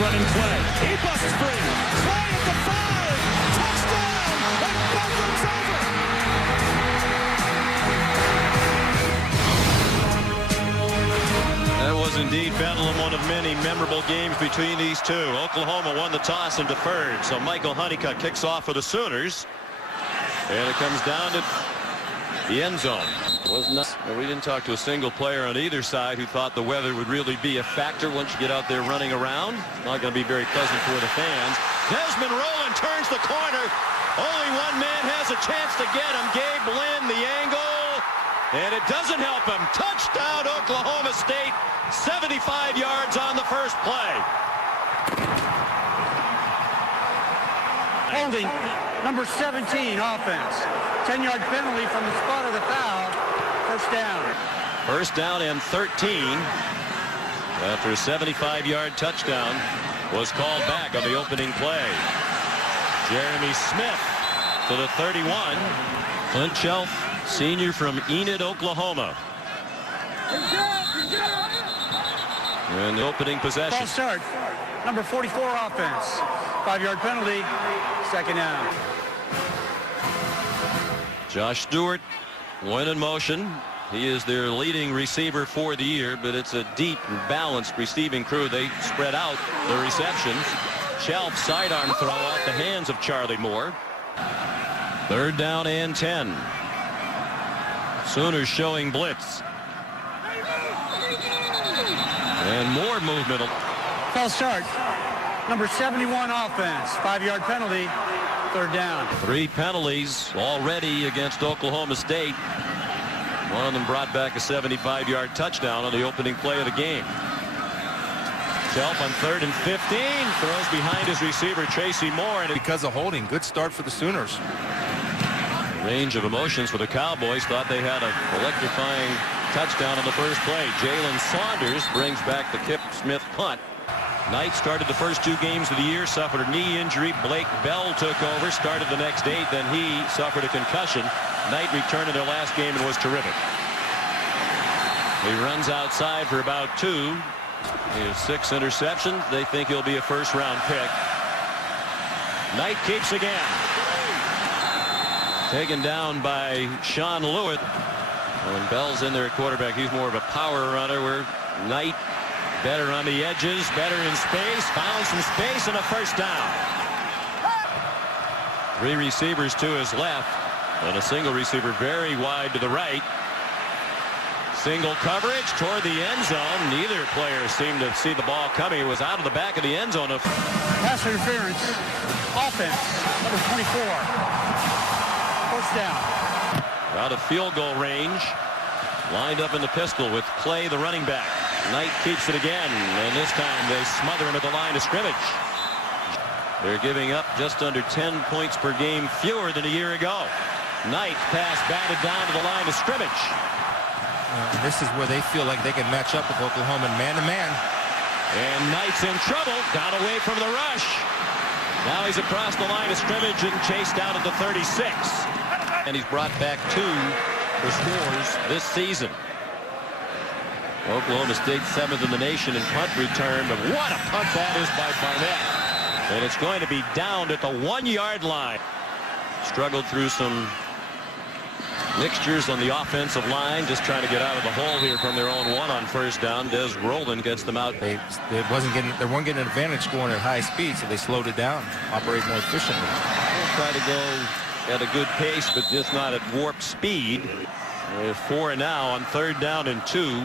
running play. He busts free. Play at the 5. Touchdown. And Bedlam's over. That was indeed Bedlam, one of many memorable games between these two. Oklahoma won the toss and deferred. So Michael Honeycutt kicks off for the Sooners. And it comes down to the end zone. We didn't talk to a single player on either side who thought the weather would really be a factor once you get out there running around. It's not going to be very pleasant for the fans. Desmond Rowland turns the corner. Only one man has a chance to get him. Gabe Lynn, the angle. And it doesn't help him. Touchdown, Oklahoma State. 75 yards on the first play. Holding, number 17, offense. 10-yard penalty from the spot of the foul. First down. First down and 13 after a 75-yard touchdown was called back on the opening play. Jeremy Smith to the 31. Clint Shelf, senior from Enid, Oklahoma. And the opening possession. False start. Number 44 offense. 5-yard penalty. Second down. Josh Stewart went in motion. He is their leading receiver for the year, but it's a deep and balanced receiving crew. They spread out the receptions. Shelf sidearm throw out the hands of Charlie Moore. Third down and 10. Sooners showing blitz. And more movement. False start. Number 71 offense. 5-yard penalty. Third down. 3 penalties already against Oklahoma State. One of them brought back a 75-yard touchdown on the opening play of the game. Shelf on 3rd and 15. Throws behind his receiver, Tracy Moore. And because of holding. Good start for the Sooners. Range of emotions for the Cowboys. Thought they had an electrifying touchdown on the first play. Jalen Saunders brings back the Kip Smith punt. Knight started the first 2 games of the year, suffered a knee injury. Blake Bell took over, started the next 8, then he suffered a concussion. Knight returned in their last game and was terrific. He runs outside for about 2. He has 6 interceptions. They think he'll be a first-round pick. Knight keeps again. Taken down by Sean Lewitt. When Bell's in there at quarterback, he's more of a power runner, where Knight better on the edges, better in space, found some space, and a first down. 3 receivers to his left, and a single receiver very wide to the right. Single coverage toward the end zone. Neither player seemed to see the ball coming. It was out of the back of the end zone. Pass interference. Offense. Number 24. First down. Out of field goal range. Lined up in the pistol with Clay, the running back. Knight keeps it again, and this time they smother him at the line of scrimmage. They're giving up just under 10 points per game fewer than a year ago. Knight pass batted down to the line of scrimmage. This is where they feel like they can match up with Oklahoma man-to-man. And Knight's in trouble. Got away from the rush. Now he's across the line of scrimmage and chased down at the 36. And he's brought back 2 for scores this season. Oklahoma State 7th in the nation in punt return, but what a punt that is by Barnett. And it's going to be downed at the 1-yard line. Struggled through some mixtures on the offensive line, just trying to get out of the hole here from their own 1 on first down. Des Roland gets them out. They weren't getting an advantage going at high speed, so they slowed it down, operate more efficiently. They'll try to go at a good pace, but just not at warp speed. With 4 now on 3rd down and 2.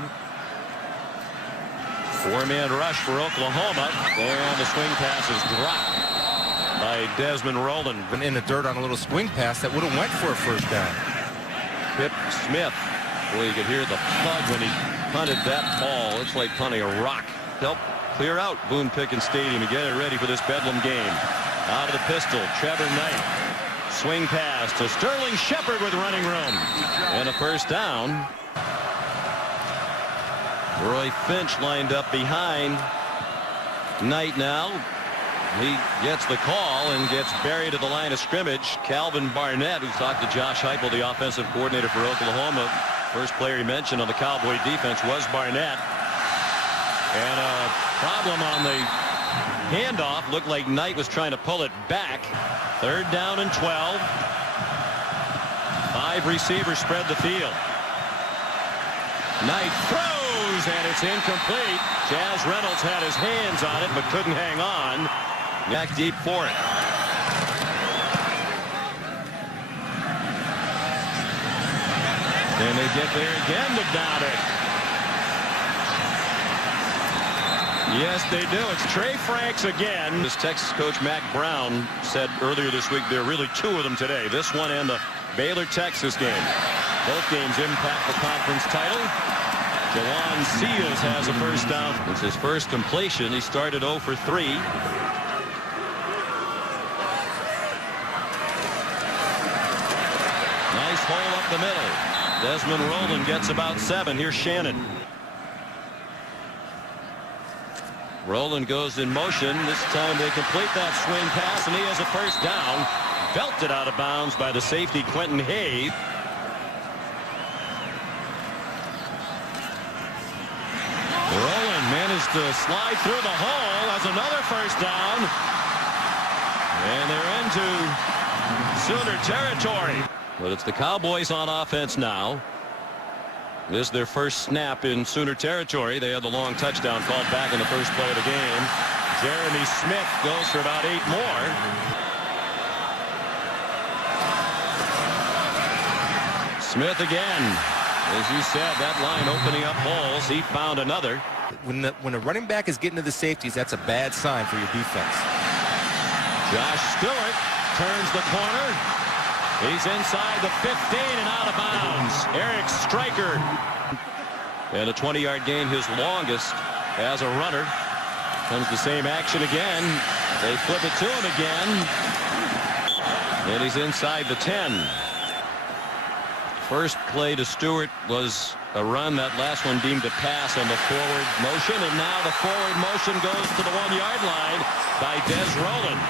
4-man rush for Oklahoma. And the swing pass is dropped by Desmond Rowland. In the dirt on a little swing pass that would have went for a first down. Kip Smith. Boy, you could hear the thud when he punted that ball. It's like punting a rock. Help clear out Boone Pickens Stadium and get it ready for this Bedlam game. Out of the pistol, Trevor Knight. Swing pass to Sterling Shepard with running room. And a first down. Roy Finch lined up behind Knight now. He gets the call and gets buried at the line of scrimmage. Calvin Barnett, who talked to Josh Heupel, the offensive coordinator for Oklahoma. First player he mentioned on the Cowboy defense was Barnett. And a problem on the Handoff looked like Knight was trying to pull it back. 3rd down and 12. 5 receivers spread the field. Knight throws, and it's incomplete. Jazz Reynolds had his hands on it, but couldn't hang on. Back deep for it. And they get there again to down it. Yes, they do. It's Trey Franks again. This Texas coach, Mac Brown, said earlier this week there are really 2 of them today. This one and the Baylor-Texas game. Both games impact the conference title. Jawan Seals has a first down. It's his first completion. He started 0 for 3. Nice hole up the middle. Desmond Rowland gets about 7. Here's Shannon. Rowland goes in motion. This time they complete that swing pass, and he has a first down. Belted out of bounds by the safety, Quentin Hayes. Rowland managed to slide through the hole. That's another first down. And they're into Sooner territory. But it's the Cowboys on offense now. This is their first snap in Sooner territory. They had the long touchdown called back in the first play of the game. Jeremy Smith goes for about 8 more. Smith again. As you said, that line opening up holes. He found another. When a running back is getting to the safeties, that's a bad sign for your defense. Josh Stewart turns the corner. He's inside the 15 and out of bounds. Eric Stryker. And a 20-yard gain, his longest as a runner. Comes the same action again. They flip it to him again. And he's inside the 10. First play to Stewart was a run. That last one deemed a pass on the forward motion. And now the forward motion goes to the 1-yard line by Des Rowland.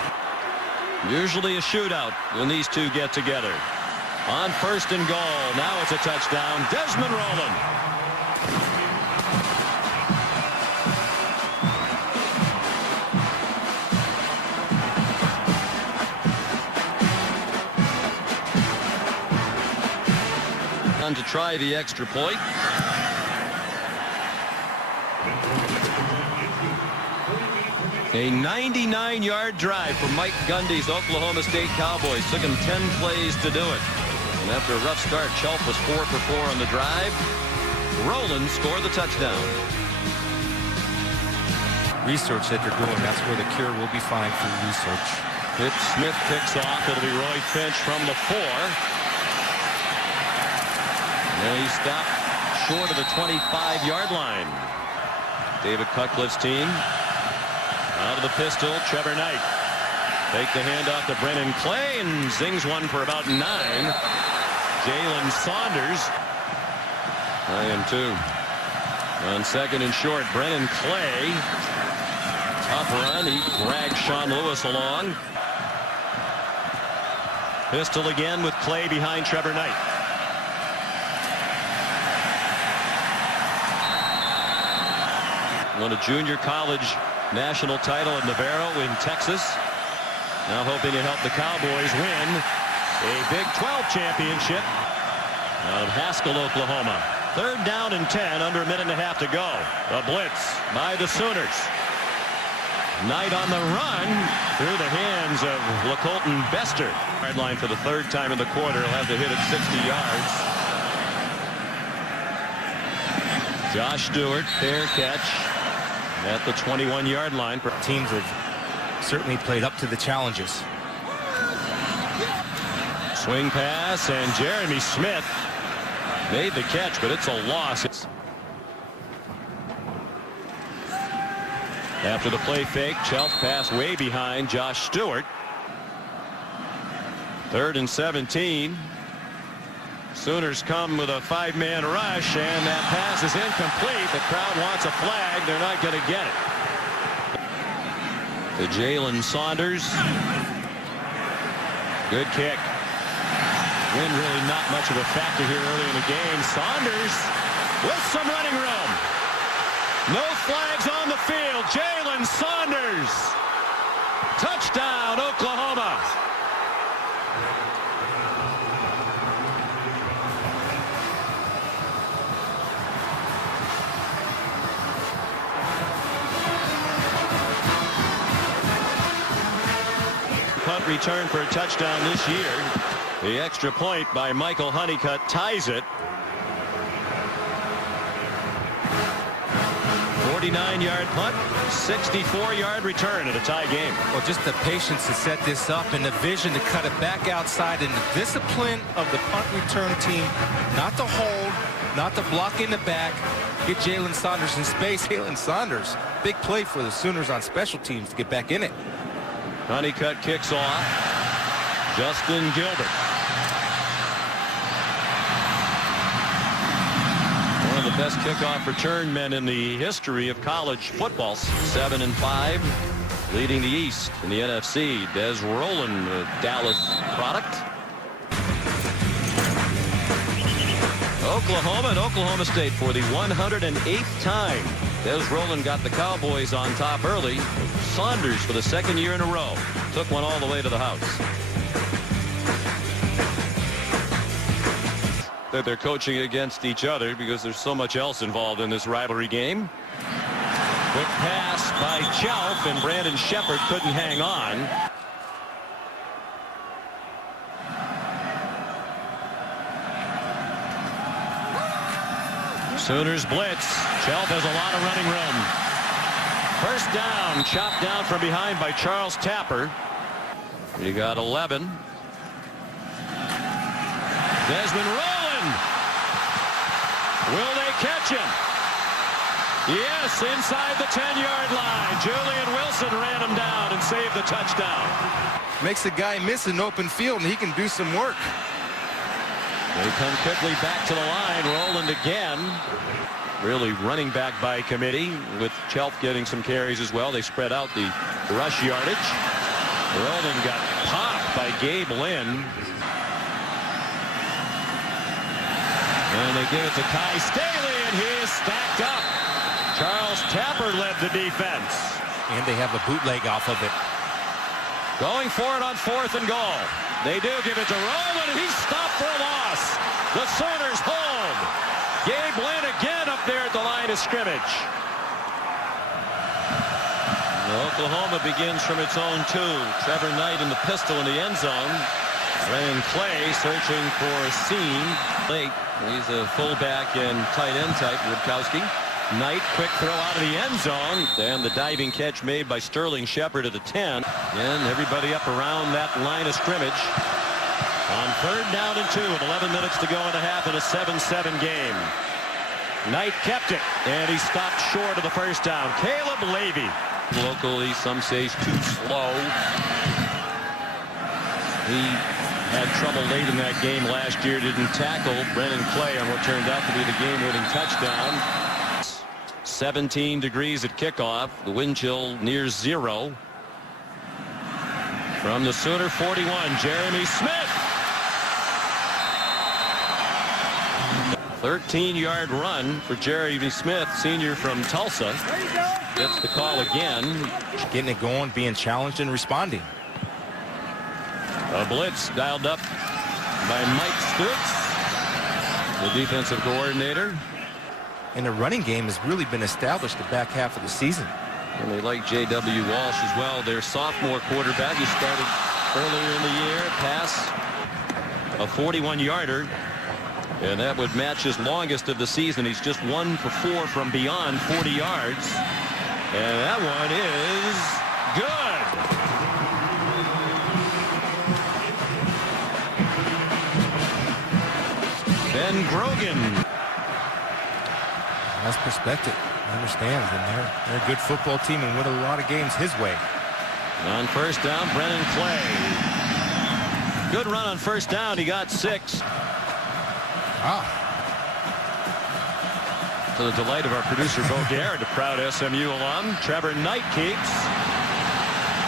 Usually a shootout when these two get together. On 1st and goal. Now it's a touchdown. Desmond Rowland. On to try the extra point. A 99-yard drive for Mike Gundy's Oklahoma State Cowboys. Took him 10 plays to do it. And after a rough start, Chelp was 4 for 4 on the drive. Rowland scored the touchdown. Research that they're doing, that's where the cure will be found through research. Pitch Smith picks off. It'll be Roy Finch from the 4. And he stopped short of the 25-yard line. David Cutcliffe's team. Out of the pistol, Trevor Knight. Take the handoff to Brennan Clay and zings one for about 9. Jalen Saunders. I am too. On 2nd and short, Brennan Clay. Tough run. He drags Sean Lewis along. Pistol again with Clay behind Trevor Knight. Won a junior college national title at Navarro in Texas. Now hoping to help the Cowboys win a Big 12 championship out of Haskell, Oklahoma. 3rd down and 10, under a minute and a half to go. A blitz by the Sooners. Knight on the run through the hands of LaColton Bester. Hard line for the 3rd time in the quarter. He'll have to hit it 60 yards. Josh Stewart, fair catch at the 21-yard line. Teams have certainly played up to the challenges. Swing pass, and Jeremy Smith made the catch, but it's a loss. After the play fake, Chelp pass way behind Josh Stewart. 3rd and 17. Sooners come with a 5-man rush, and that pass is incomplete. The crowd wants a flag. They're not going to get it. To Jalen Saunders. Good kick. Wind really not much of a factor here early in the game. Saunders with some running room. No flags on the field. Jalen Saunders Sooners. Touchdown, Oklahoma. Punt return for a touchdown this year. The extra point by Michael Honeycutt ties it. 49-yard punt, 64-yard return at a tie game. Well, just the patience to set this up and the vision to cut it back outside, and the discipline of the punt return team not to hold, not to block in the back, get Jalen Saunders in space. Jalen Saunders, big play for the Sooners on special teams to get back in it. Honeycutt kicks off. Justin Gilbert. One of the best kickoff return men in the history of college football. 7-5, leading the East in the NFC. Des Roland, a Dallas product. Oklahoma and Oklahoma State for the 108th time. Des Roland got the Cowboys on top early. Saunders for the second year in a row took one all the way to the house. They're coaching against each other because there's so much else involved in this rivalry game. Quick pass by Chelf, and Brandon Shepard couldn't hang on. Sooners blitz. Chelf has a lot of running room. First down, chopped down from behind by Charles Tapper. You got 11. Desmond Rowland. Will they catch him? Yes, inside the 10-yard line. Julian Wilson ran him down and saved the touchdown. Makes the guy miss an open field, and he can do some work. They come quickly back to the line. Rowland again. Really running back by committee, with Chelf getting some carries as well. They spread out the rush yardage. Rowland got popped by Gabe Lynn. And they give it to Kai Staley, and he is stacked up. Charles Tapper led the defense. And they have a bootleg off of it. Going for it on 4th and goal. They do give it to Rowland, and he's stopped for a loss. The Sooners hold. Gabe Lynn again up there at the line of scrimmage. Oklahoma begins from its own 2. Trevor Knight in the pistol in the end zone. Brennan Clay searching for a seam. Late. He's a fullback and tight end type, Witkowski. Knight, quick throw out of the end zone. And the diving catch made by Sterling Shepard at the 10. And everybody up around that line of scrimmage. On 3rd down and 2 with 11 minutes to go in the half in a 7-7 game. Knight kept it, and he stopped short of the first down. Caleb Levy. Locally, some say he's too slow. He had trouble late in that game last year. Didn't tackle Brennan Clay on what turned out to be the game-winning touchdown. 17 degrees at kickoff. The wind chill near 0. From the Sooner 41, Jeremy Smith. 13-yard run for Jeremy Smith, senior from Tulsa. Gets the call again. Getting it going, being challenged, and responding. A blitz dialed up by Mike Stutz, the defensive coordinator. And the running game has really been established the back half of the season. And they like J.W. Walsh as well, their sophomore quarterback. He started earlier in the year, pass a 41-yarder. And that would match his longest of the season. He's just 1 for 4 from beyond 40 yards. And that one is good. Ben Grogan. That's perspective. I understand. And they're a good football team and win a lot of games his way. On 1st down, Brennan Clay. Good run on 1st down. He got 6. Wow. To the delight of our producer, Bo Garrett, a proud SMU alum. Trevor Knight keeps.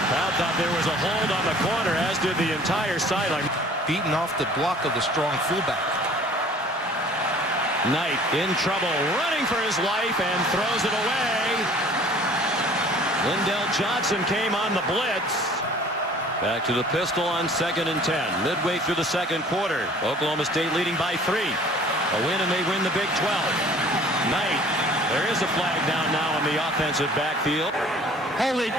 Crowd thought there was a hold on the corner, as did the entire sideline. Beaten off the block of the strong fullback. Knight in trouble, running for his life, and throws it away. Lindell Johnson came on the blitz. Back to the pistol on 2nd and 10. Midway through the second quarter. Oklahoma State leading by 3. A win and they win the Big 12. Knight. There is a flag down now in the offensive backfield. Holy,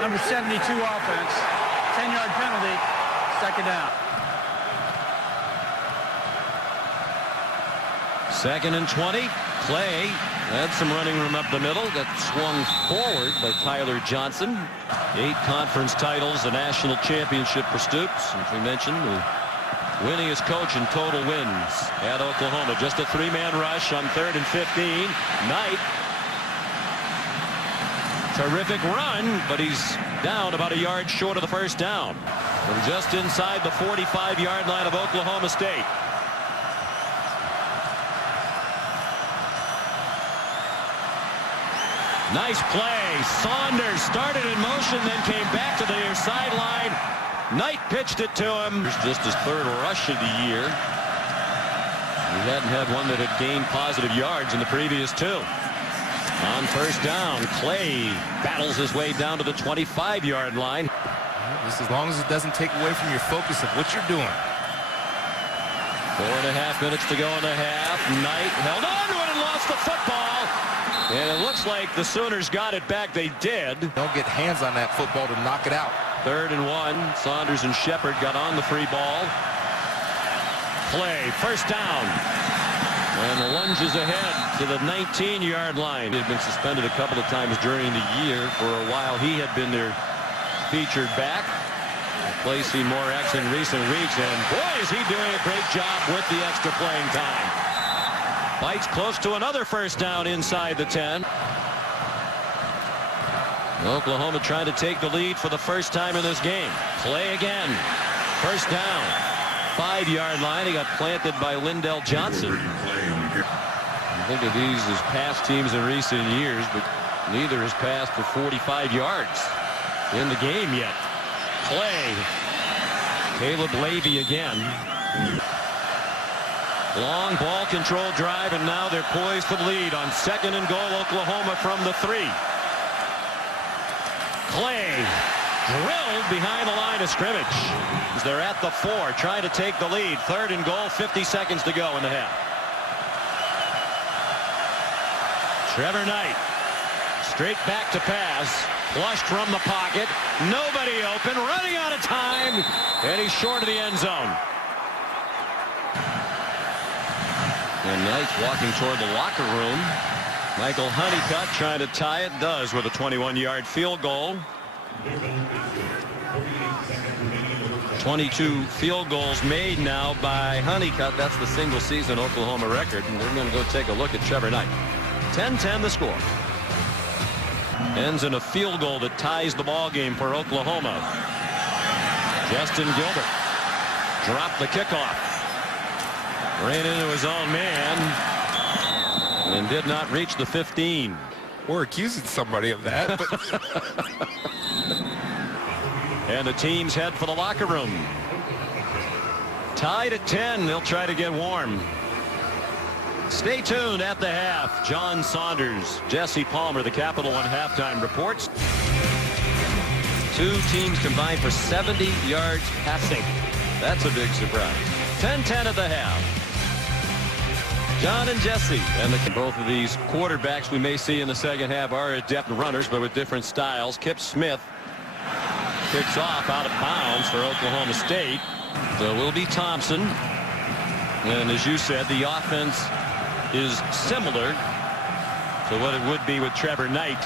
number 72 offense. 10-yard penalty. 2nd down. 2nd and 20. Clay had some running room up the middle. Got swung forward by Tyler Johnson. 8 conference titles, a national championship for Stoops. As we mentioned, the winningest coach in total wins at Oklahoma. Just a 3-man rush on 3rd and 15. Knight. Terrific run, but he's down about a yard short of the first down. From just inside the 45-yard line of Oklahoma State. Nice play. Saunders started in motion, then came back to the near sideline. Knight pitched it to him. Just his 3rd rush of the year. He hadn't had one that had gained positive yards in the previous 2. On first down, Clay battles his way down to the 25-yard line. Just as long as it doesn't take away from your focus of what you're doing. 4.5 minutes to go in the half. Knight held on to it and lost the football. And it looks like the Sooners got it back. They did. Don't get hands on that football to knock it out. 3rd and 1. Saunders and Shepard got on the free ball. Clay, first down. And lunges ahead to the 19-yard line. He had been suspended a couple of times during the year. For a while, he had been their featured back. Clay seen more action in recent weeks, and boy, is he doing a great job with the extra playing time. Fights close to another first down inside the 10. Oklahoma trying to take the lead for the first time in this game. Clay again. First down. 5-yard line. He got planted by Lindell Johnson. Think of these as past teams in recent years, but neither has passed for 45 yards in the game yet. Clay. Caleb Levy again. Long ball control drive, and now they're poised to lead on 2nd and goal. Oklahoma from the 3. Clay drilled behind the line of scrimmage as they're at the 4, trying to take the lead. 3rd and goal, 50 seconds to go in the half. Trevor Knight straight back to pass, flushed from the pocket, nobody open, running out of time, and he's short of the end zone. And Knight walking toward the locker room. Michael Honeycutt trying to tie it, does with a 21-yard field goal. 22 field goals made now by Honeycutt. That's the single season Oklahoma record. And we're going to go take a look at Trevor Knight. 10-10 the score. Ends in a field goal that ties the ball game for Oklahoma. Justin Gilbert dropped the kickoff. Ran into his own man and did not reach the 15. We're accusing somebody of that. But And the teams head for the locker room. Tied at 10. They'll try to get warm. Stay tuned at the half. John Saunders, Jesse Palmer, the Capital One halftime reports. 2 teams combined for 70 yards passing. That's a big surprise. 10-10 at the half. John and Jesse, and both of these quarterbacks we may see in the second half are adept runners, but with different styles. Kip Smith kicks off out of bounds for Oklahoma State. So it will be Thompson. And as you said, the offense is similar to what it would be with Trevor Knight,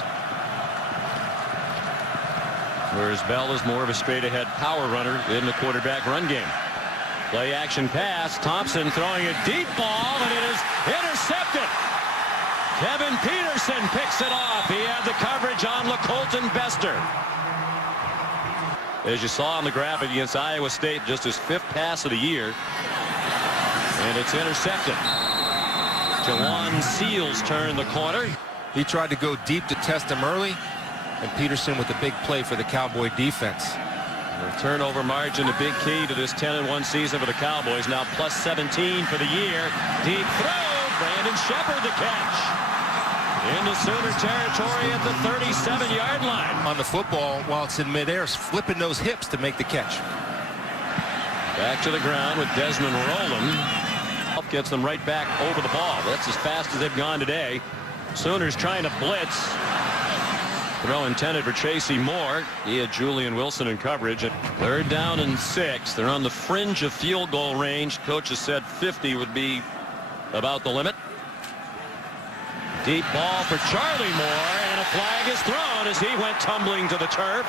whereas Bell is more of a straight-ahead power runner in the quarterback run game. Play action pass. Thompson throwing a deep ball, and it is intercepted. Kevin Peterson picks it off. He had the coverage on LaColton Bester. As you saw on the graphic against Iowa State, just his 5th pass of the year. And it's intercepted. Jawan Seals turned the corner. he tried to go deep to test him early, and Peterson with a big play for the Cowboy defense. The turnover margin, a big key to this 10-1 season for the Cowboys. Now plus 17 for the year. Deep throw. Brandon Shepard the catch. into Sooner territory at the 37-yard line. On the football, while it's in midair, flipping those hips to make the catch. Back to the ground with Desmond Rowland. Gets them right back over the ball. That's as fast as they've gone today. Sooners trying to blitz. Throw intended for Tracy Moore. He had Julian Wilson in coverage. At 3rd down and 6. They're on the fringe of field goal range. Coaches said 50 would be about the limit. Deep ball for Charlie Moore, and a flag is thrown as he went tumbling to the turf.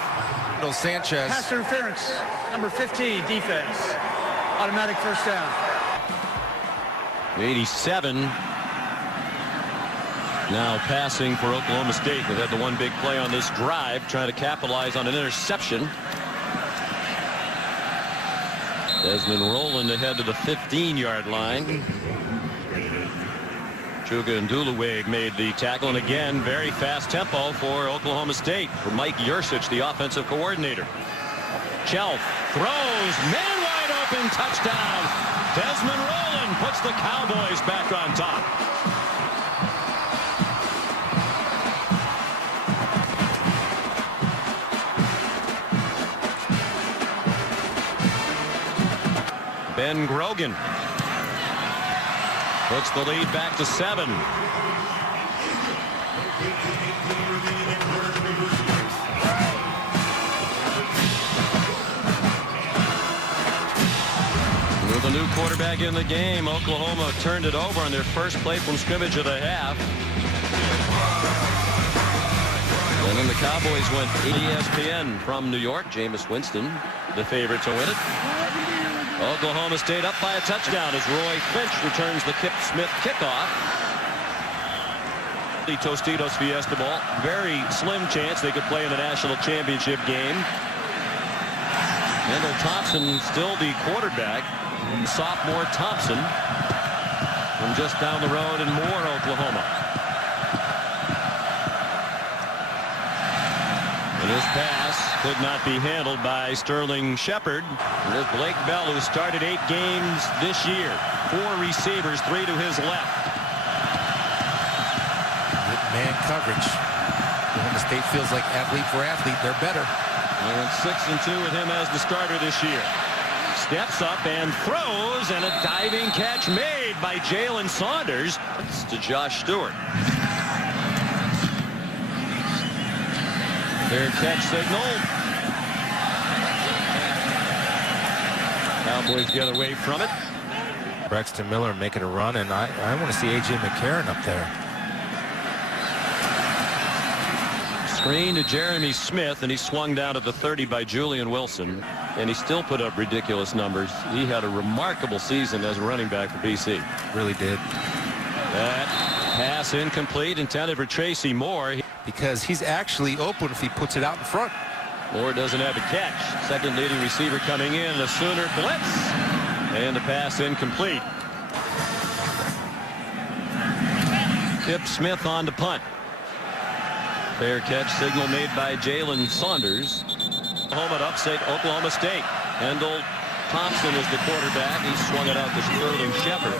Bill Sanchez. Pass interference, number 15, defense. Automatic first down. 87. Now passing for Oklahoma State. They've had the one big play on this drive, trying to capitalize on an interception. Desmond Rowland ahead to the 15-yard line. Chuga Ndulaweg made the tackle, and again, very fast tempo for Oklahoma State. For Mike Yursich, the offensive coordinator. Chelf throws, man wide open, touchdown. Desmond Rowland puts the Cowboys back on top. Ben Grogan puts the lead back to 7. With a new quarterback in the game, Oklahoma turned it over on their first play from scrimmage of the half. And then the Cowboys went ESPN from New York. Jameis Winston, the favorite to win it. Oklahoma State up by a touchdown as Roy Finch returns the Kip Smith kickoff. The Tostitos Fiesta Bowl. Very slim chance they could play in the national championship game. Kendall Thompson still the quarterback. Sophomore Thompson from just down the road in Moore, Oklahoma. And his pass could not be handled by Sterling Shepard. And there's Blake Bell, who started 8 games this year. 4 receivers, 3 to his left. Good man coverage. Oklahoma State feels like athlete for athlete. They're better. They went 6-2 with him as the starter this year. Steps up and throws, and a diving catch made by Jalen Saunders. It's to Josh Stewart. Fair catch signal. Cowboys get away from it. Braxton Miller making a run, and I want to see A.J. McCarron up there. Screen to Jeremy Smith, and he swung down at the 30 by Julian Wilson, and he still put up ridiculous numbers. He had a remarkable season as a running back for BC. Really did. That pass incomplete, intended for Tracy Moore. Because he's actually open if he puts it out in front. Moore doesn't have a catch. Second leading receiver coming in. The Sooner blitz. And the pass incomplete. Kip Smith on to punt. Fair catch signal made by Jalen Saunders. Home at upstate Oklahoma State. Kendall Thompson is the quarterback. He swung it out to Sterling Shepard.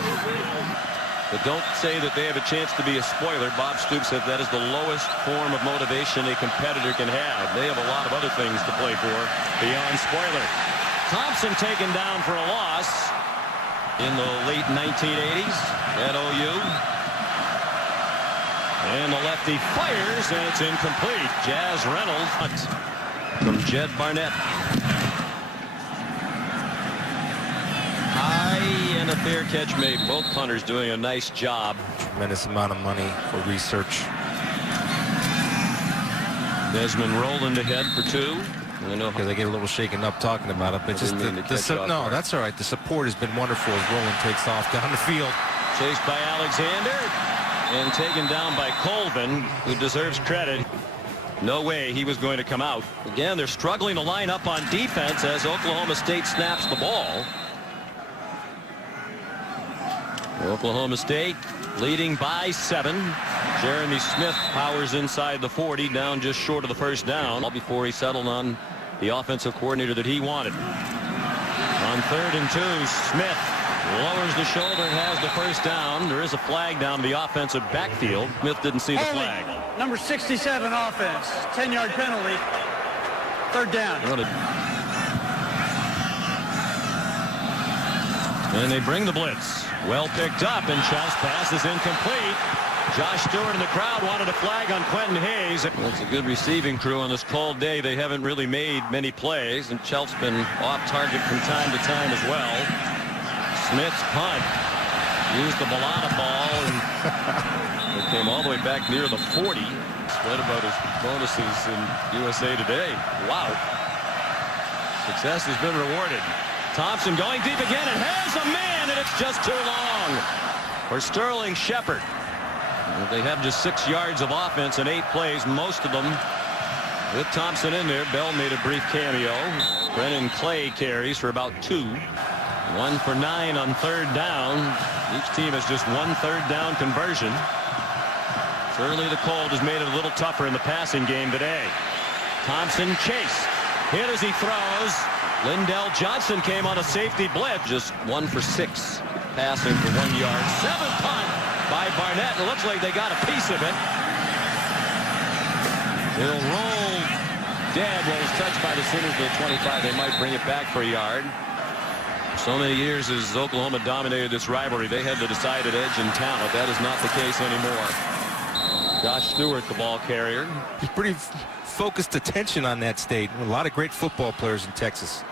But don't say that they have a chance to be a spoiler. Bob Stoops said that is the lowest form of motivation a competitor can have. They have a lot of other things to play for beyond spoiler. Thompson taken down for a loss in the late 1980s at OU. And the lefty fires, and it's incomplete. Jazz Reynolds from Jed Barnett. And a fair catch made. Both punters doing a nice job. Tremendous amount of money for research. Desmond Rowland ahead for 2. I know because I get a little shaken up talking about it, but just no, that's all right. The support has been wonderful as Rowland takes off down the field. Chased by Alexander and taken down by Colvin, who deserves credit. No way he was going to come out. Again, they're struggling to line up on defense as Oklahoma State snaps the ball. Oklahoma State leading by 7. Jeremy Smith powers inside the 40, down just short of the first down, all before he settled on the offensive coordinator that he wanted. On 3rd and 2, Smith lowers the shoulder and has the first down. There is a flag down the offensive backfield. Smith didn't see the flag. Number 67 offense. 10-yard penalty. 3rd down. And they bring the blitz. Well picked up, and Chelf's pass is incomplete. Josh Stewart in the crowd wanted a flag on Quentin Hayes. Well, it's a good receiving crew on this cold day. They haven't really made many plays, and Chelf's been off target from time to time as well. Smith's punt used the Balata ball, and it came all the way back near the 40. Read about his bonuses in USA Today. Wow. Success has been rewarded. Thompson going deep again and has a man, and it's just too long for Sterling Shepard. They have just 6 yards of offense in 8 plays, most of them with Thompson in there. Bell made a brief cameo. Brennan Clay carries for about 2. 1 for 9 on 3rd down. Each team has just 1 3rd down conversion. Certainly the cold has made it a little tougher in the passing game today. Thompson chase. Hit as he throws. Lindell Johnson came on a safety blitz. Just 1 for 6 passing for 1 yard. 7th punt by Barnett. It looks like they got a piece of it. It'll roll dead. Well, it was touched by the Sooners to the 25. They might bring it back for a yard. So many years as Oklahoma dominated this rivalry, they had the decided edge in talent. That is not the case anymore. Josh Stewart, the ball carrier. He's pretty focused attention on that state. A lot of great football players in Texas.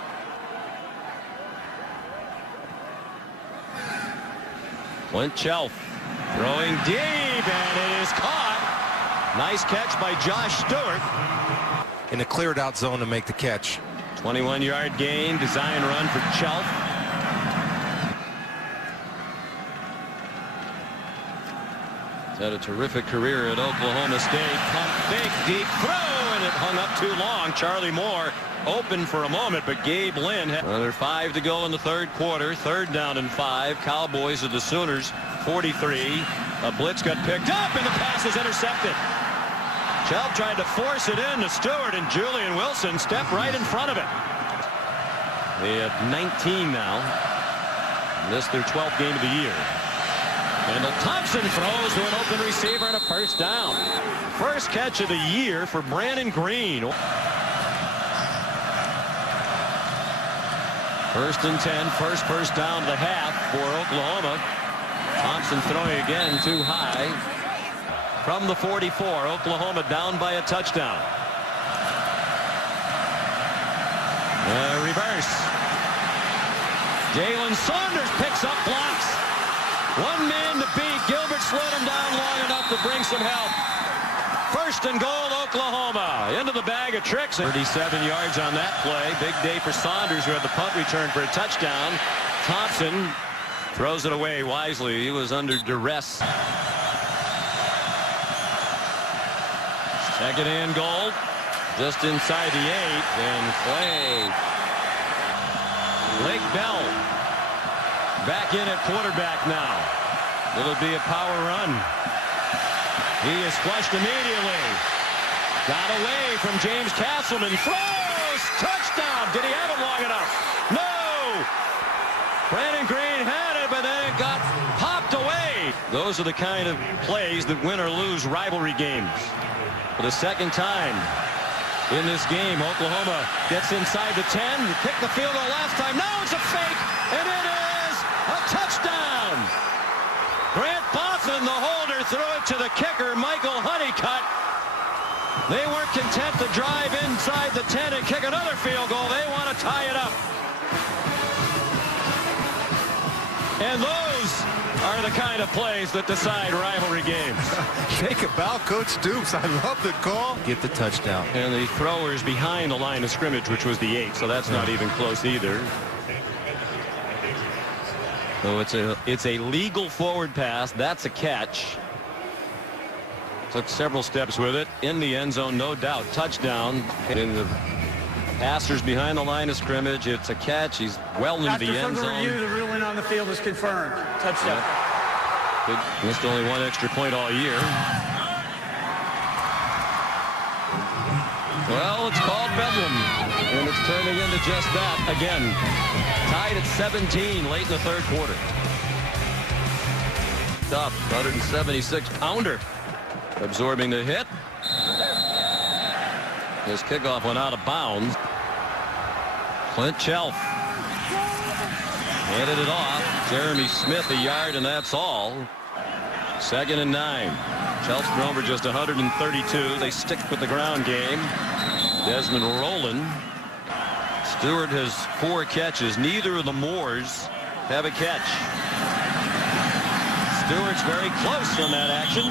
Clint Chelf throwing deep, and it is caught. Nice catch by Josh Stewart. In a cleared out zone to make the catch. 21-yard gain, design run for Chelf. He's had a terrific career at Oklahoma State. Pump fake, deep throw, and it hung up too long. Charlie Moore open for a moment, but Gabe Lynn had another 5 to go in the 3rd quarter. 3rd down and 5. Cowboys of the Sooners 43. A blitz got picked up, and the pass is intercepted. Chelf tried to force it in to Stewart, and Julian Wilson stepped right in front of it. They have 19 now. Missed their 12th game of the year. Kendall Thompson throws to an open receiver and a first down. First catch of the year for Brandon Green. 1st and 10, first down to the half for Oklahoma. Thompson throwing again too high. From the 44, Oklahoma down by a touchdown. Reverse. Jalen Saunders picks up blocks. 1 man to beat. Gilbert slowed him down long enough to bring some help. 1st and goal, Oklahoma. Into the bag of tricks. 37 yards on that play. Big day for Saunders, who had the punt return for a touchdown. Thompson throws it away wisely. He was under duress. 2nd and goal. Just inside the 8. And Blake Bell back in at quarterback now. Will it be a power run? He is flushed immediately. Got away from James Castleman. Throws! Touchdown! Did he have it long enough? No! Brandon Green had it, but then it got popped away. Those are the kind of plays that win or lose rivalry games. For the 2nd time in this game, Oklahoma gets inside the 10. Kicked the field goal last time. Now it's a fake, and it is a touchdown. Grant Boston, the holder, threw it to the kicker, Michael Honeycutt. They weren't content to drive inside the 10 and kick another field goal. They want to tie it up. And those are the kind of plays that decide rivalry games. Take a bow, Coach Stoops. I love the call. Get the touchdown. And the throwers behind the line of scrimmage, which was the 8, so that's not even close either. So it's a legal forward pass. That's a catch. Took several steps with it in the end zone, no doubt. Touchdown. In the passers behind the line of scrimmage, it's a catch. He's well into the end zone. After further review, the ruling on the field is confirmed. Touchdown. Missed only 1 extra point all year. Well, it's called Bedlam, and it's turning into just that again. Tied at 17 late in the third quarter. Tough 176-pounder absorbing the hit. His kickoff went out of bounds. Clint Chelf handed it off. Jeremy Smith a yard, and that's all. 2nd and 9. Chelf's thrown for just 132. They stick with the ground game. Desmond Rowland. Stewart has 4 catches. Neither of the Moors have a catch. Stewart's very close on that action.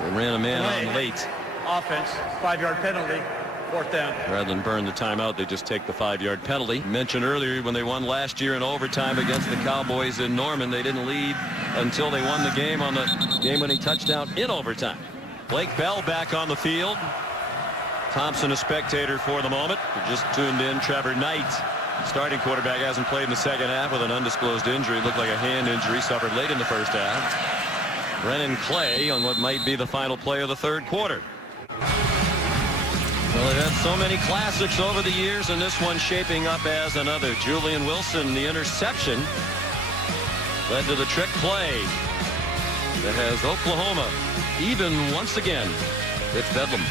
They ran a man on late. Offense, 5-yard penalty, 4th down. Rather than burn the timeout, they just take the 5-yard penalty. Mentioned earlier when they won last year in overtime against the Cowboys in Norman, they didn't lead until they won the game on the game-winning touchdown in overtime. Blake Bell back on the field. Thompson a spectator for the moment. Who just tuned in. Trevor Knight, starting quarterback, hasn't played in the second half with an undisclosed injury. Looked like a hand injury suffered late in the first half. Brennan Clay on what might be the final play of the third quarter. Well, they've had so many classics over the years, and this one shaping up as another. Julian Wilson, the interception, led to the trick play that has Oklahoma even once again. It's Bedlam.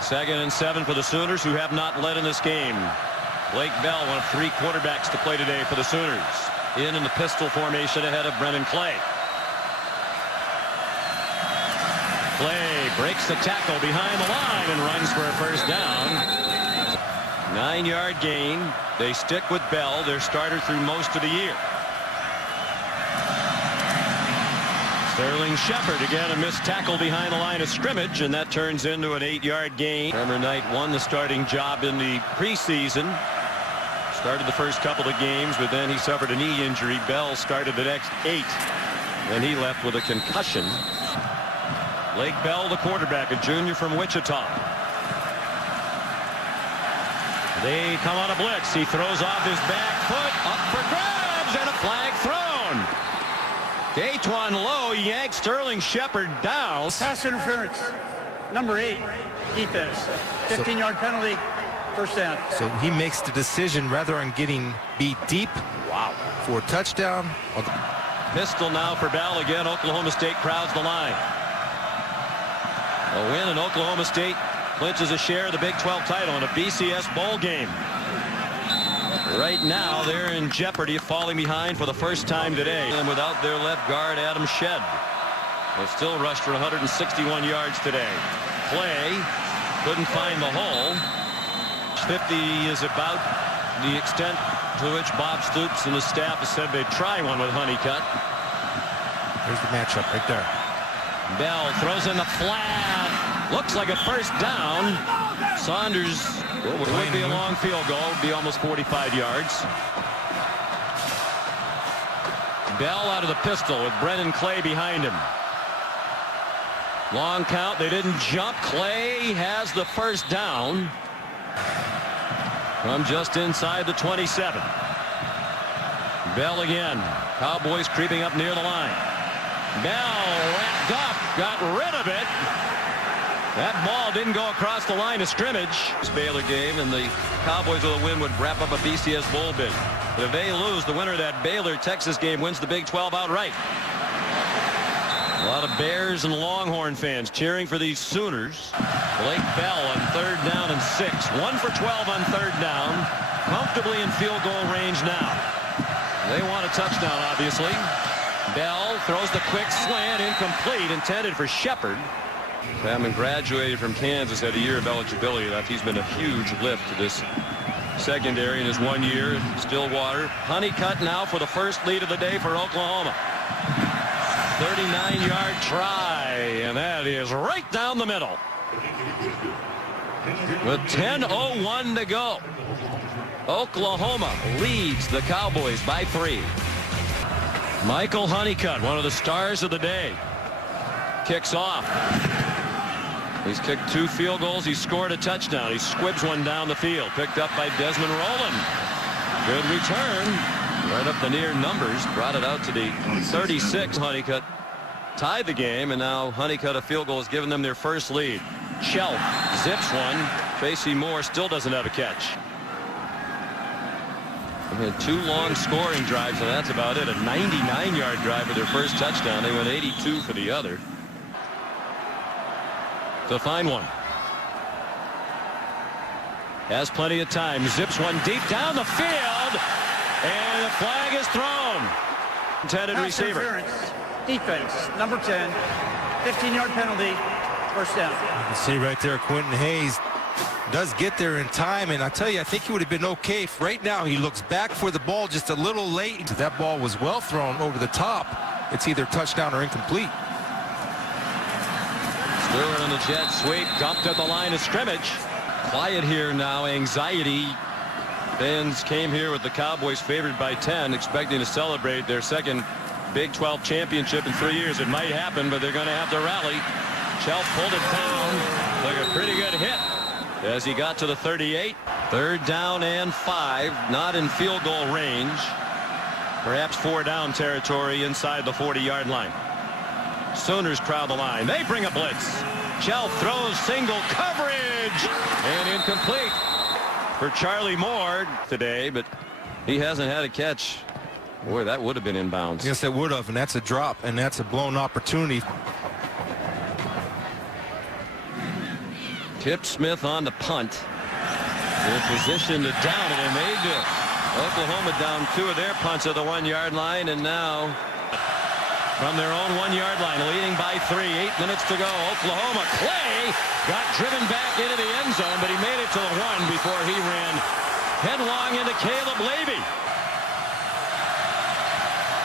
Second and 7 for the Sooners, who have not led in this game. Blake Bell, one of 3 quarterbacks to play today for the Sooners. In the pistol formation ahead of Brennan Clay. Clay breaks the tackle behind the line and runs for a first down. 9-yard gain. They stick with Bell, their starter through most of the year. Sterling Shepard again, a missed tackle behind the line of scrimmage, and that turns into an 8-yard gain. Trevor Knight won the starting job in the preseason. Started the first couple of games, but then he suffered a knee injury. Bell started the next 8. Then he left with a concussion. Blake Bell, the quarterback, a junior from Wichita. They come on a blitz. He throws off his back foot, up for grabs, and a flag thrown. Daytwan Lowe yanks Sterling Shepard down. Pass interference, number 8, defense. 15-yard penalty, first down. So he makes the decision rather than getting beat deep. Wow. For a touchdown. Pistol now for Bell again. Oklahoma State crowds the line. A win in Oklahoma State clinches a share of the Big 12 title in a BCS bowl game. Right now they're in jeopardy of falling behind for the first time today, and without their left guard Adam Shedd. They still rushed for 161 yards today. Clay couldn't find the hole. 50 is about the extent to which Bob Stoops and the staff has said they'd try one with Honeycutt. There's the matchup right there. Bell throws in the flat. Looks like a first down. Saunders, it would be a long field goal. It would be almost 45 yards. Bell out of the pistol with Brennan Clay behind him. Long count. They didn't jump. Clay has the first down from just inside the 27. Bell again. Cowboys creeping up near the line. Bell wrapped up, got rid of it. That ball didn't go across the line of scrimmage. This Baylor game, and the Cowboys with a win would wrap up a BCS bowl bid. But if they lose, the winner of that Baylor-Texas game wins the Big 12 outright. A lot of Bears and Longhorn fans cheering for these Sooners. Blake Bell on 3rd down and 6. 1 for 12 on 3rd down. Comfortably in field goal range now. They want a touchdown, obviously. Bell throws the quick slant, incomplete, intended for Shepard. Chapman graduated from Kansas, had a year of eligibility left. He's been a huge lift to this secondary in his 1 year at Stillwater. Honeycutt now for the first lead of the day for Oklahoma. 39-yard try, and that is right down the middle. With 10:01 to go, Oklahoma leads the Cowboys by 3. Michael Honeycutt, one of the stars of the day, kicks off. He's kicked 2 field goals. He scored a touchdown. He squibs one down the field. Picked up by Desmond Rowland. Good return. Right up the near numbers. Brought it out to the 36. Honeycutt tied the game, and now Honeycutt, a field goal, has given them their first lead. Shelf zips one. Tracy Moore still doesn't have a catch. They had 2 long scoring drives, and that's about it. A 99-yard drive for their first touchdown. They went 82 for the other. To find one. Has plenty of time. Zips one deep down the field. And the flag is thrown. Intended Pass receiver. interference. Defense, number 10. 15-yard penalty. First down. You can see right there, Quentin Hayes does get there in time, and I tell you, I think he would have been okay. Right now, he looks back for the ball just a little late. That ball was well thrown over the top. It's either touchdown or incomplete. Stewart on the jet sweep, dumped at the line of scrimmage. Quiet here now, anxiety. Fans came here with the Cowboys favored by 10, expecting to celebrate their second Big 12 championship in 3 years. It might happen, but they're going to have to rally. Shelf pulled it down. Took a pretty good hit as he got to the 38. 3rd down and 5, not in field goal range. Perhaps 4 down territory inside the 40-yard line. Sooners crowd the line. They bring a blitz. Shelf throws single coverage and incomplete for Charlie Moore today, but he hasn't had a catch. Boy, that would have been inbounds. Yes, it would have, and that's a drop, and that's a blown opportunity. Tip Smith on the punt. In position to down it, and they do. Oklahoma down 2 of their punts at the 1-yard line, and now from their own 1-yard line, leading by 3, 8 minutes to go. Oklahoma, Clay got driven back into the end zone, but he made it to the 1 before he ran headlong into Caleb Levy.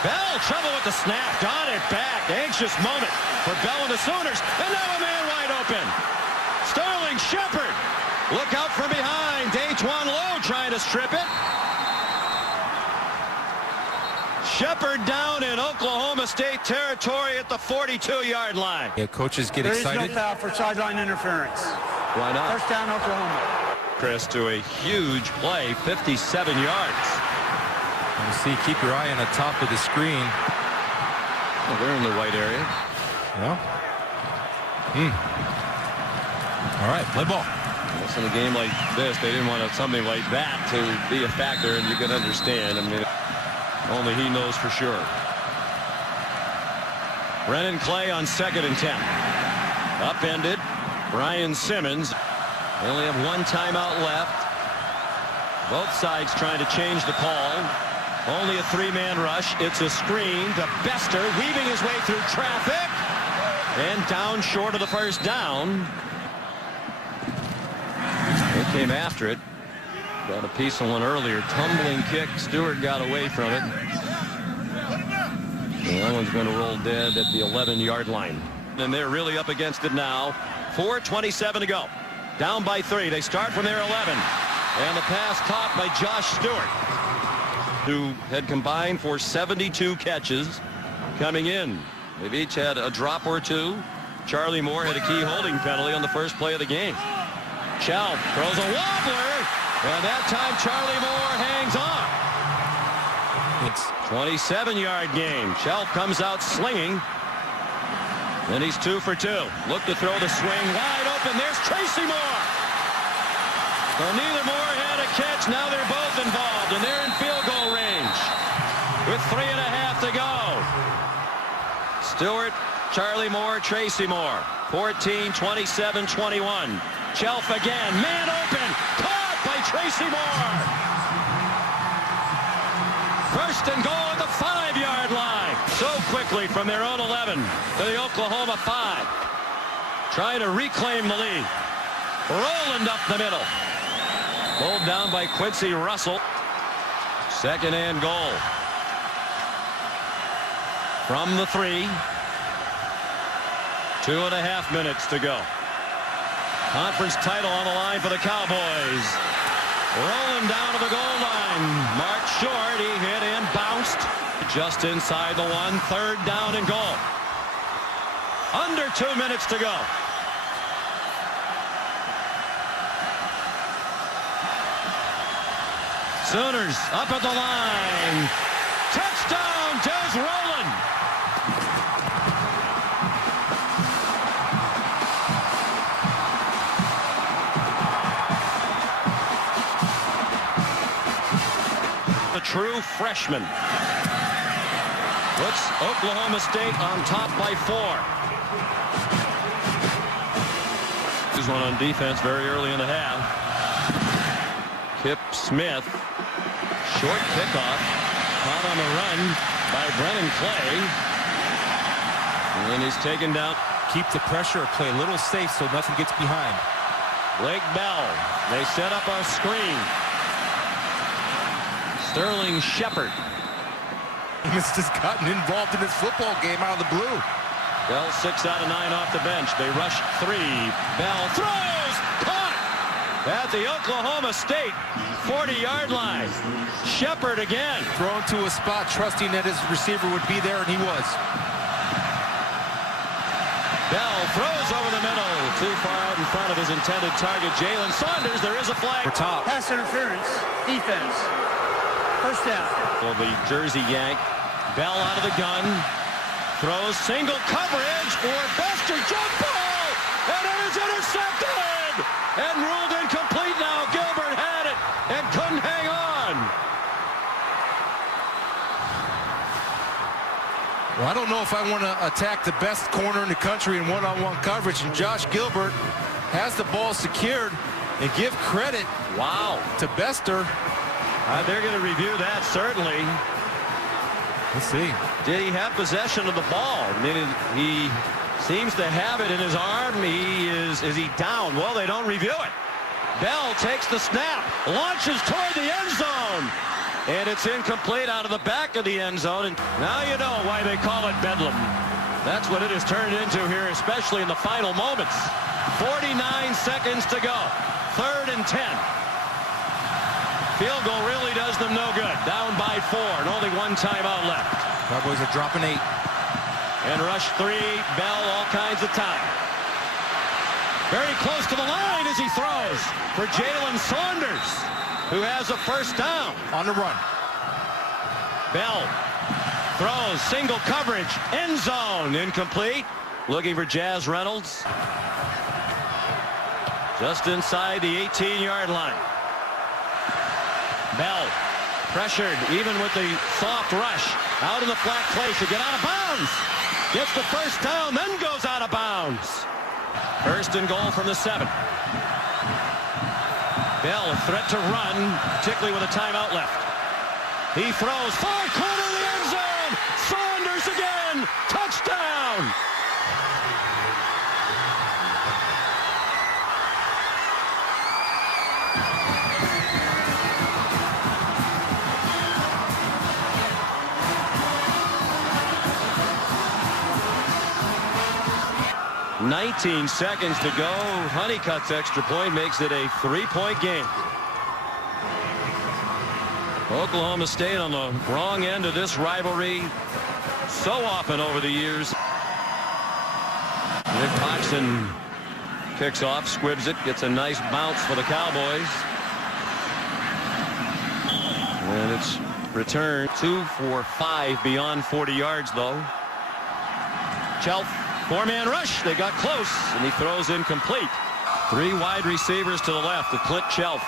Bell, trouble with the snap, got it back. Anxious moment for Bell and the Sooners, and now a man wide open. Sterling Shepard, look out from behind. Daquan Lowe trying to strip it. Shepard down in Oklahoma State territory at the 42-yard line. Yeah, coaches get There excited. is no foul for sideline interference. Why not? First down, Oklahoma. Chris to a huge play, 57 yards. You see, keep your eye on the top of the screen. Oh, they're in the white area. Well, all right, play ball. In a game like this, they didn't want something like that to be a factor, and you can understand. I mean, only he knows for sure. Brennan Clay on 2nd and 10. Upended. Brian Simmons. They only have 1 timeout left. Both sides trying to change the call. Only a 3-man rush. It's a screen to Bester, weaving his way through traffic. And down short of the first down. They came after it. Got a piece of one earlier. Tumbling kick. Stewart got away from it. And that one's going to roll dead at the 11-yard line. And they're really up against it now. 4:27 to go. Down by 3. They start from their 11. And the pass caught by Josh Stewart, who had combined for 72 catches coming in. They've each had a drop or 2. Charlie Moore had a key holding penalty on the first play of the game. Shelf throws a wobbler, and that time Charlie Moore hangs on. It's 27-yard game. Shelf comes out slinging. And he's 2 for 2. Look to throw the swing wide open. There's Tracy Moore. So neither Moore had a catch. Now they're both involved, and they're in field goal range with 3.5 to go. Stewart, Charlie Moore, Tracy Moore. 14, 27, 21. Shelf again. Man open. Caught by Tracy Moore. First and goal at the 5-yard line. So quickly from their own 11 to the Oklahoma 5. Trying to reclaim the lead. Roland up the middle. Pulled down by Quincy Russell. 2nd and goal. From the 3. 2.5 minutes to go. Conference title on the line for the Cowboys. Rolling down to the goal line. Marked short. He hit and bounced just inside the 1. 3rd down and goal. Under 2 minutes to go. Sooners up at the line. Touchdown, Des Roland. A true freshman. Puts Oklahoma State on top by 4. Here's one on defense very early in the half. Kip Smith. Short kickoff. Caught on the run by Brennan Clay. And he's taken down. Keep the pressure, play a little safe so nothing gets behind. Blake Bell. They set up a screen. Sterling Shepard. He's just gotten involved in his football game out of the blue. Bell 6 out of 9 off the bench. They rush 3. Bell throws. Caught at the Oklahoma State 40-yard line. Shepard again. Thrown to a spot, trusting that his receiver would be there, and he was. Bell throws over the middle. Too far out in front of his intended target, Jalen Saunders. There is a flag. For top. Pass interference. Defense. First down. For the Jersey Yank. Bell out of the gun. Throws single coverage for Bester. Jump ball. And it is intercepted. And ruled incomplete now. Gilbert had it and couldn't hang on. Well, I don't know if I want to attack the best corner in the country in one-on-one coverage, and Josh Gilbert has the ball secured, and give credit to Bester. They're going to review that, certainly. Let's see. Did he have possession of the ball? I mean, he seems to have it in his arm. Is he down? Well, they don't review it. Bell takes the snap, launches toward the end zone, and it's incomplete out of the back of the end zone. And now you know why they call it Bedlam. That's what it has turned into here, especially in the final moments. 49 seconds to go. 3rd and 10. Field goal really does them no good. Down by 4 and only 1 timeout left. Cowboys are dropping 8. And rush 3. Bell all kinds of time. Very close to the line as he throws for Jalen Saunders, who has a first down. On the run. Bell throws, single coverage, end zone, incomplete. Looking for Jazz Reynolds. Just inside the 18-yard line. Bell pressured, even with the soft rush. Out in the flat place to get out of bounds. Gets the first down, then goes out of bounds. 1st and goal from the 7. Bell, a threat to run, particularly with a timeout left. He throws, far corner of the end zone. Saunders again, touchdown. .19 seconds to go. Honeycutt's extra point makes it a 3-point game. Oklahoma State on the wrong end of this rivalry so often over the years. Nick Paxson kicks off, squibs it, gets a nice bounce for the Cowboys. And it's returned 2 for 5 beyond 40 yards though. Chelf. 4-man rush. They got close, and he throws incomplete. 3 wide receivers to the left of Clint Chelf.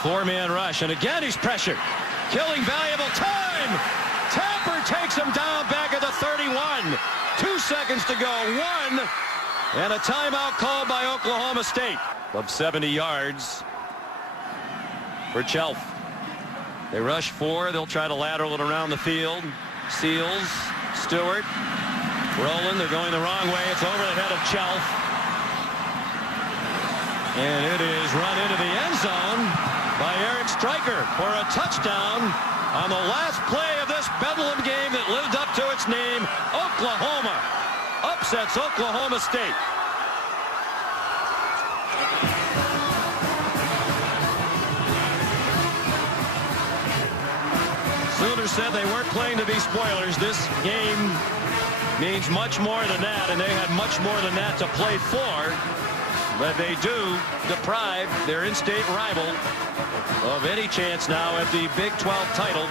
4-man rush, and again he's pressured. Killing valuable time. Tapper takes him down back at the 31. 2 seconds to go. 1. And a timeout called by Oklahoma State. Of 70 yards for Chelf. They rush 4. They'll try to lateral it around the field. Seals. Stewart rolling. They're going the wrong way. It's over the head of Chelf. And it is run into the end zone by Eric Stryker for a touchdown on the last play of this Bedlam game that lived up to its name. Oklahoma upsets Oklahoma State. Sooners said they weren't playing to be spoilers. This game means much more than that, and they had much more than that to play for. But they do deprive their in-state rival of any chance now at the Big 12 title.